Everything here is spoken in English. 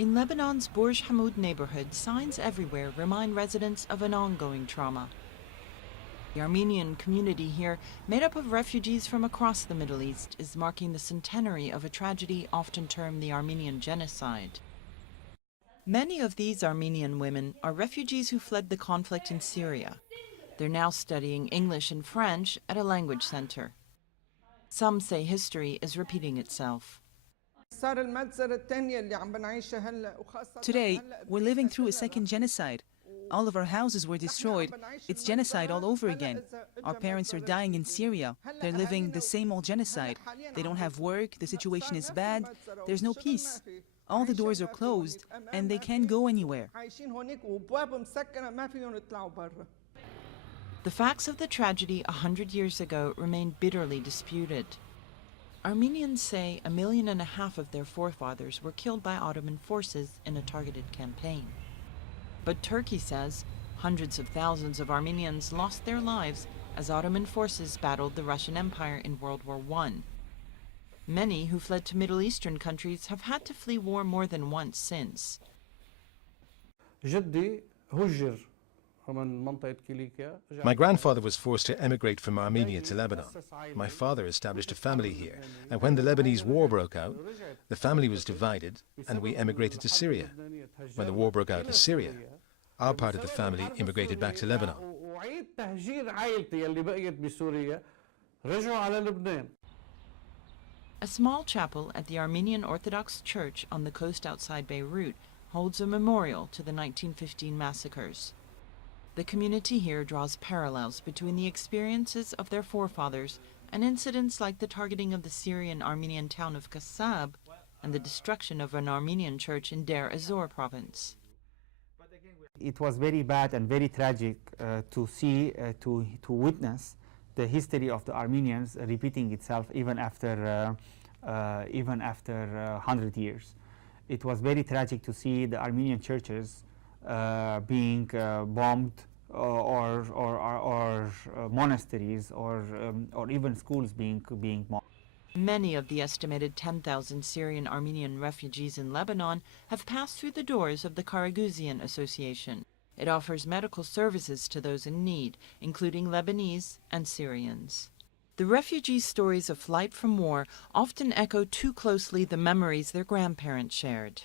In Lebanon's Bourj Hamoud neighborhood, signs everywhere remind residents of an ongoing trauma. The Armenian community here, made up of refugees from across the Middle East, is marking the centenary of a tragedy often termed the Armenian Genocide. Many of these Armenian women are refugees who fled the conflict in Syria. They're now studying English and French at a language center. Some say history is repeating itself. Today, we're living through a second genocide. All of our houses were destroyed. It's genocide all over again. Our parents are dying in Syria. They're living the same old genocide. They don't have work, the situation is bad, there's no peace. All the doors are closed, and they can't go anywhere. The facts of the tragedy 100 years ago remain bitterly disputed. Armenians say 1.5 million of their forefathers were killed by Ottoman forces in a targeted campaign. But Turkey says hundreds of thousands of Armenians lost their lives as Ottoman forces battled the Russian Empire in World War I. Many who fled to Middle Eastern countries have had to flee war more than once since. My grandfather was forced to emigrate from Armenia to Lebanon. My father established a family here, and when the Lebanese war broke out, the family was divided and we emigrated to Syria. When the war broke out in Syria, our part of the family immigrated back to Lebanon. A small chapel at the Armenian Orthodox Church on the coast outside Beirut holds a memorial to the 1915 massacres. The community here draws parallels between the experiences of their forefathers and incidents like the targeting of the Syrian Armenian town of Kassab and the destruction of an Armenian church in Deir ez-Zor province. It was very bad and very tragic to see, to witness the history of the Armenians repeating itself even after 100 years. It was very tragic to see the Armenian churches being bombed, or monasteries, or even schools being bombed. Many of the estimated 10,000 Syrian Armenian refugees in Lebanon have passed through the doors of the Karaguzian Association. It offers medical services to those in need, including Lebanese and Syrians. The refugees' stories of flight from war often echo too closely the memories their grandparents shared.